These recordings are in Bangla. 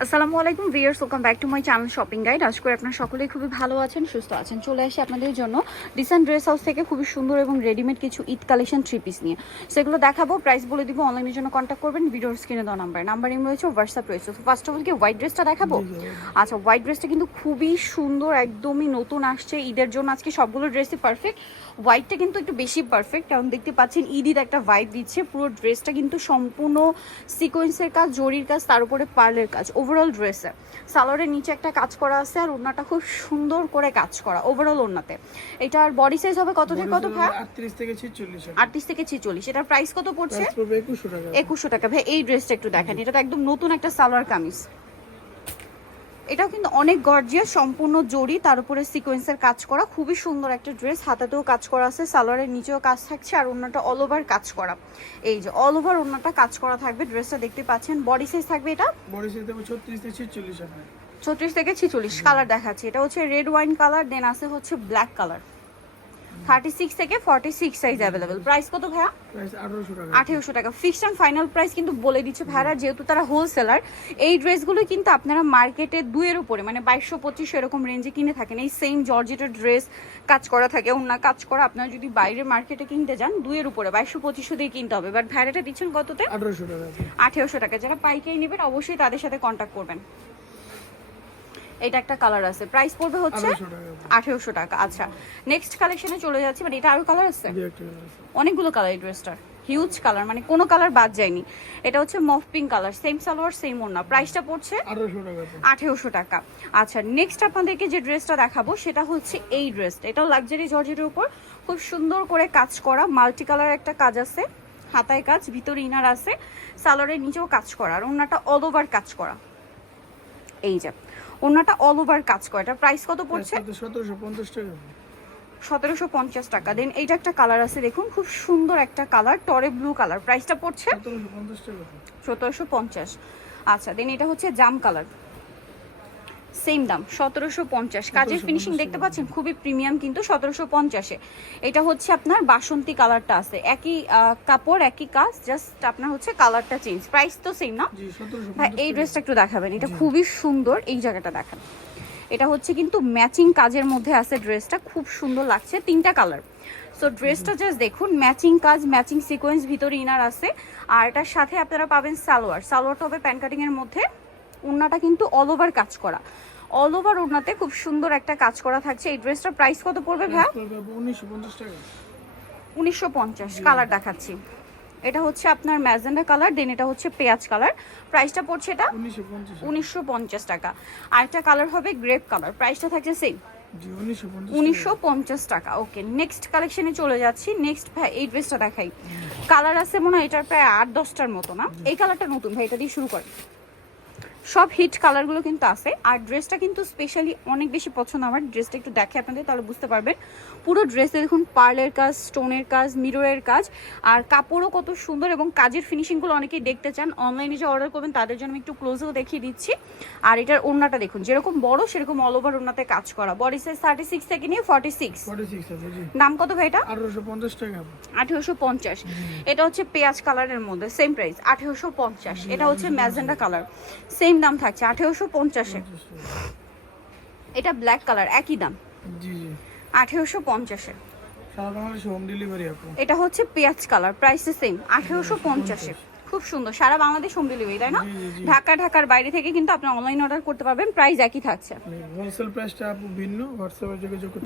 আসসালামু আলাইকুম viewers welcome back to my channel shopping guide আজ করে আপনারা সকলেই খুবই ভালো আছেন সুস্থ আছেন। চলে আসি আপনাদের জন্য ডিসেন্ট ড্রেস হাউস থেকে খুবই সুন্দর এবং রেডিমেড কিছু ঈদ কালেকশন থ্রি পিস নিয়ে। সেগুলো দেখাবো প্রাইস বলে দিব অনলাইনের জন্য কন্ট্যাক্ট করবেন ভিডিওর স্ক্রিনে দেওয়া নাম্বার নাম্বার ইম রয়েছে হোয়াটসঅ্যাপ রয়েছে। তো ফার্স্ট অফ অল কি হোয়াইট ড্রেসটা দেখাবো? আচ্ছা হোয়াইট ড্রেসটা কিন্তু খুবই সুন্দর একদমই নতুন আসছে। ঈদের জন্য আজকে সবগুলো ড্রেসই পারফেক্ট হোয়াইটটা কিন্তু একটু বেশি পারফেক্ট কারণ দেখতে পাচ্ছেন ঈদের একটা হোয়াইট দিচ্ছে। পুরো ড্রেসটা কিন্তু সম্পূর্ণ সিকোয়েন্সের কাজ জরির কাজ তার উপরে পার্লের কাজ ওভারঅল ড্রেসে সালোয়ারের নিচে একটা কাজ করা আছে আর ওড়নাটা খুব সুন্দর করে কাজ করা ওভারঅল ওড়নাতে। এটার বডি সাইজ হবে কত থেকে কত ভাই? আটত্রিশ থেকে ছিচল্লিশ আটত্রিশ থেকে ছিচল্লিশ। এটার প্রাইস কত পড়ছে? টাকা। একুশশো টাকা। ভাই এই ড্রেসটা একটু দেখেন এটা তো একদম নতুন একটা সালোয়ার কামিজ। এটাও কিন্তু অনেক গর্জিয়াস সম্পূর্ণ জড়ি তার উপরে সিকোয়েন্সের কাজ করা। খুবই সুন্দর একটা ড্রেস হাতাতেও কাজ করা আছে সালোয়ারের নিচেও কাজ থাকছে আর অন্যটা অল ওভার কাজ করা। এই যে অল ওভার অন্যটা কাজ করা থাকবে ড্রেসটা দেখতে পাচ্ছেন বডি সাইজ থাকবে এটা? বডি সাইজ দেবো ছত্রিশ থেকে ছিচল্লিশ ছত্রিশ থেকে ছিচল্লিশ কালার দেখাচ্ছে। এটা হচ্ছে রেড ওয়াইন কালার দেন আছে হচ্ছে ব্ল্যাক কালার থার্টি সিক্স থেকে forty six size available price কত ভাইয়া? প্রাইস আঠারোশো টাকা। আঠেরোশো টাকা। ফিক্সড অ্যান্ড ফাইনাল প্রাইস কিন্তু বলে দিচ্ছে ভাড়া যেহেতু তারা হোলসেলার এই ড্রেসগুলো কিন্তু আপনারা মার্কেটে দুইয়ের উপরে মানে বাইশশো পঁচিশশো এরকম রেঞ্জে কিনে থাকেন। এই সেম জর্জেটের ড্রেস কাজ করা থাকে। অন্য কাজ করা আপনারা যদি বাইরের মার্কেটে কিনতে যান দুইয়ের উপরে বাইশশো পঁচিশশো দিয়ে কিনতে হবে। বাট ভাড়াটা দিচ্ছেন কততে? আঠারোশো টাকা। আঠেরোশো টাকা। যারা পাইকারি নেবেন অবশ্যই তাদের সাথে কন্ট্যাক্ট করবেন। এটা একটা কালার আছে। প্রাইস পড়বে হচ্ছে আঠারোশো টাকা। আচ্ছা। নেক্সট কালেকশনে চলে যাচ্ছি মানে এটা আরও কালার আছে। অনেকগুলো কালার এই ড্রেসটার হিউজ কালার মানে কোনো কালার বাদ যায়নি। এটা হচ্ছে মফ pink colour same salwar same ওড়না। প্রাইসটা পড়ছে আঠারোশো টাকা তো। আঠেরোশো টাকা। আচ্ছা নেক্সট আপনাদেরকে যে ড্রেসটা দেখাবো সেটা হচ্ছে এই ড্রেসটা এটাও লাক্সারি জর্জেটের উপর। খুব সুন্দর করে কাজ করা মাল্টি কালার একটা কাজ আছে হাতায় কাজ ভিতরে ইনার আছে। সালোয়ারের নিচেও কাজ করা আর ওড়নাটা অল ওভার কাজ করা। এই যে ওনাটা অল ওভার কাজ করে। এটা প্রাইস কত পড়ছে? সতেরোশো পঞ্চাশ টাকা। সতেরোশো পঞ্চাশ টাকা। দেন এইটা একটা কালার আছে দেখুন খুব সুন্দর একটা কালার টরে ব্লু কালার প্রাইসটা পড়ছে। সতেরোশো পঞ্চাশ আচ্ছা দেন এটা হচ্ছে জাম কালার সেম দাম সতেরোশো পঞ্চাশ। কাজের ফিনিশিং দেখতে পাচ্ছেন খুবই প্রিমিয়াম কিন্তু সতেরোশো পঞ্চাশে। এটা হচ্ছে আপনার বাসন্তী কালারটা আছে। একই কাপড় একই কাজ জাস্ট আপনার হচ্ছে কালারটা চেঞ্জ প্রাইস তো সেম না? হ্যাঁ এই ড্রেসটা একটু দেখাবেন। এটা খুবই সুন্দর এই জায়গাটা দেখান। এটা হচ্ছে কিন্তু ম্যাচিং কাজের মধ্যে আছে ড্রেসটা খুব সুন্দর লাগছে তিনটা কালার সো ড্রেসটা জাস্ট দেখুন ম্যাচিং কাজ ম্যাচিং সিকোয়েন্স ভিতরে ইনার আছে। আর এটার সাথে আপনারা পাবেন সালোয়ার। সালোয়ারটা হবে প্যান্ট কাটিং এর মধ্যে। ওড়নাটা কিন্তু অল ওভার কাজ করা। অল ওভার ওড়নাতে খুব সুন্দর একটা কাজ করা থাকছে। এই ড্রেসটার প্রাইস কত পড়বে পড়বে উনিশশো পঞ্চাশ কালার দেখাচ্ছি। এটা হচ্ছে আপনার ম্যাজেন্ডা কালার দেন এটা হচ্ছে পেঁয়াজ কালার প্রাইসটা পড়ছে এটা? উনিশশো পঞ্চাশ টাকা। আরেকটা কালার হবে গ্রেপ কালার প্রাইসটা থাকছে সেম উনিশশো পঞ্চাশ উনিশশো পঞ্চাশ টাকা ওকে নেক্সট কালেকশনে চলে যাচ্ছি। নেক্সট ভাই এই ড্রেসটা দেখাই। কালার আছে মনে হয় এটার প্রায় আট দশটার মতো না? এই কালারটা নতুন ভাই এটা দিয়ে শুরু করে সব হিট কালারগুলো কিন্তু আছে। আর ড্রেসটা কিন্তু স্পেশালি অনেক বেশি পছন্দ আমার। ড্রেসটা একটু দেখে আপনাদের তাহলে বুঝতে পারবেন। পুরো ড্রেসে দেখুন পার্লের কাজ স্টোনের কাজ মিররের কাজ। আর কাপড়ও কত সুন্দর এবং কাজের ফিনিশিংগুলো অনেকেই দেখতে চান। অনলাইনে যে অর্ডার করবেন তাদের জন্য আমি একটু ক্লোজেও দেখিয়ে দিচ্ছি। আর এটার ওড়নাটা দেখুন যেরকম বড় সেরকম অল ওভার ওড়নাতে কাজ করা। বডি সাইজ থার্টি সিক্স থেকে নিয়ে ফর্টি সিক্স দাম কত ভাই এটা? আঠেরোশো পঞ্চাশ এটা হচ্ছে পেঁয়াজ কালারের মধ্যে সেম প্রাইস আঠেরোশো পঞ্চাশ। এটা হচ্ছে ম্যাজেন্ডা কালার সেম দাম থাকছে আঠেরোশো পঞ্চাশে। এটা ব্ল্যাক কালার একই দাম। আঠেরোশো পঞ্চাশে। এটা হচ্ছে পেঁয়াজ কালার প্রাইস সেম আঠেরোশো পঞ্চাশে। খুব সুন্দর সারা বাংলাদেশ হোম ডেলিভারি তাই না। ঢাকা ঢাকার বাইরে থেকে কিন্তু আপনি অনলাইন অর্ডার করতে পারবেন প্রাইস একই থাকছে। হোলসেল প্রাইসটা আপু ভিন্ন হোয়াটসঅ্যাপে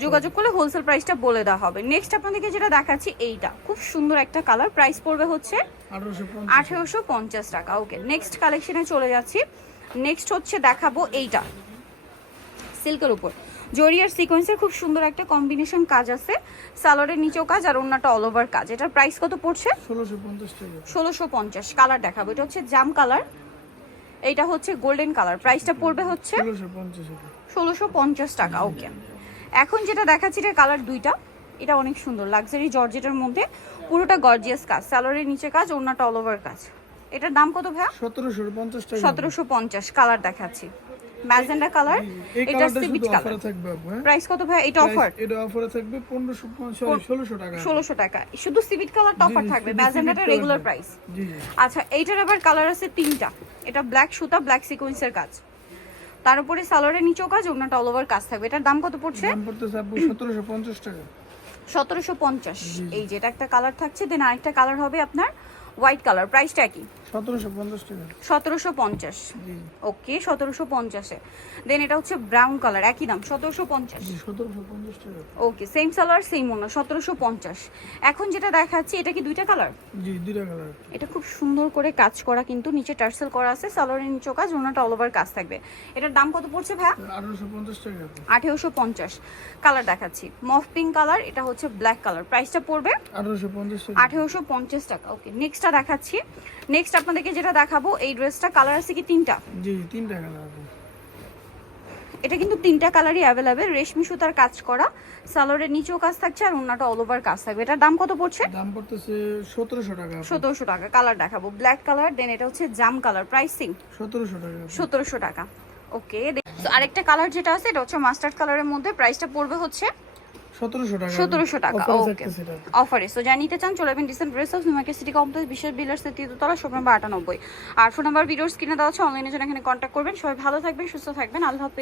যোগাযোগ করলে হোলসেল প্রাইসটা বলে দেওয়া হবে। নেক্সট আপনাদেরকে যেটা দেখাচ্ছি এইটা। খুব সুন্দর একটা কালার প্রাইস পড়বে হচ্ছে আঠেরোশো পঞ্চাশ। টাকা। ওকে নেক্সট কালেকশনে চলে যাচ্ছি। নেক্সট হচ্ছে দেখাবো এইটা। সিল্কের উপর। জরি আর সিকোয়েন্সের খুব সুন্দর একটা কম্বিনেশন কাজ আছে। সালোয়ারের নিচেও কাজ আর অন্যটা অল ওভার কাজ। এটার প্রাইস কত পড়ছে? ষোলোশো পঞ্চাশ কালার দেখাবো। এটা হচ্ছে জাম কালার এইটা হচ্ছে গোল্ডেন কালার প্রাইসটা পড়বে হচ্ছে ষোলোশো পঞ্চাশ টাকা। ওকে এখন যেটা দেখাচ্ছি এটার কালার দুইটা। এটা অনেক সুন্দর। লাক্সারি জর্জেটের মধ্যে। পুরোটা গর্জিয়াস কাজ। সালোয়ারের নিচে কাজ অন্যটা অল ওভার কাজ। এটার দাম কত সতেরোশো পঞ্চাশ টাকা। সতেরোশো পঞ্চাশ কালার দেখাচ্ছি। ম্যাজেন্ডা কালার এটা সিভিট কালার। আপু হ্যাঁ? প্রাইস কত ভাই এটা অফার এটা অফারে থাকবে পনেরোশো সরি ষোলোশো টাকা। ষোলোশো টাকা। শুধু সিভিট কালারটা জি, অফার থাকবে ম্যাজেন্ডাটা রেগুলার প্রাইস জি আচ্ছা এইটার আবার কালার আছে তিনটা। এটা ব্ল্যাক সুতা ব্ল্যাক সিকোয়েন্সের কাজ। তার উপরে সালোয়ারের নিচেও কাজ অন্যটা অল ওভার কাজ থাকবে। এটার দাম কত পড়ছে? দাম পড়তেছে আপু সতেরোশো পঞ্চাশ টাকা। সতেরোশো পঞ্চাশ। জি, জি। এই যেটা একটা কালার থাকছে দেন আরেকটা কালার হবে আপনার হোয়াইট কালার প্রাইসটা কি সতেরোশো পঞ্চাশ ওকে সতেরোশো পঞ্চাশে। দেন এটা হচ্ছে ব্রাউন কালার একই দাম সতেরোশো পঞ্চাশ। ওকে সেম সালোয়ার সেম সতেরোশো পঞ্চাশ। এখন যেটা দেখাচ্ছি এটা কি দুইটা কালার কালার এটা খুব সুন্দর করে কাজ করা কিন্তু নিচে টার্সেল করা আছে সালোয়ারের নিচেও কাজ অন্যটা অল ওভার কাজ থাকবে। এটার দাম কত পড়ছে ভাইয়া? আঠারোশো পঞ্চাশ কালার দেখাচ্ছি। মফ পিঙ্ক কালার এটা হচ্ছে ব্ল্যাক কালার প্রাইসটা পড়বে আঠেরোশো পঞ্চাশ টাকা। ওকে নেক্সটটা দেখাচ্ছি। নেক্সট আপনাদেরকে যেটা দেখাবো এই ড্রেসটা কালার আছে কি তিনটা? জি তিনটা কালার আপু এটা কিন্তু তিনটা কালারই অ্যাভেলেবেল রেশমি সুতার কাজ করা সালোয়ারের নিচেও কাজ থাকছে আর অন্যটা অল ওভার কাজ থাকবে। এটার দাম কত পড়ছে? দাম পড়তেছে সতেরোশো টাকা আপু সতেরোশো টাকা কালার দেখাবো। ব্ল্যাক কালার দেন এটা হচ্ছে জাম কালার প্রাইসিং সতেরোশো টাকা। আপু। সতেরোশো টাকা। ওকে আরেকটা কালার যেটা আছে এটা হচ্ছে মাস্টার্ড কালারের মধ্যে প্রাইসটা পড়বে হচ্ছে সতেরোশো টাকা। ওকে অফারে সো যা নিতে চান চলে decent dress house New Market city complex বিশেষ বিলার্সের তৃতীয়তলা শপ নাম্বার আটানব্বই। আর ফোন নাম্বার ভিডিওস কিনে দেওয়া হচ্ছে অনলাইনে জন্য এখানে কন্ট্যাক্ট করবেন। সবাই ভালো থাকবেন সুস্থ থাকবেন। আল্লাহ হাফেজ।